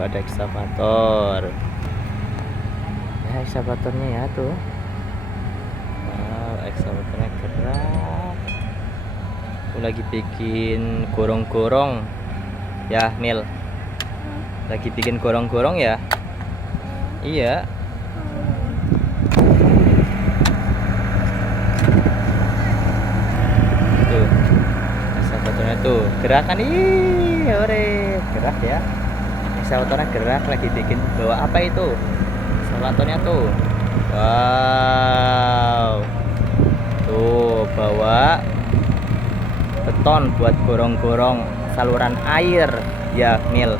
ada ekskavator. Ya, ekskavatornya ya tuh. Wow, ekskavatornya gerak. Aku lagi bikin gorong-gorong. Ya, Mil. Lagi bikin gorong-gorong ya? Iya. Tuh. Ekskavatornya tuh gerakan, ih, hore, gerak ya. Ekskavatornya gerak, lagi bikin bawa apa itu? Ekskavatornya tuh. Wow. Tuh, bawa beton buat gorong-gorong saluran air ya, Mil.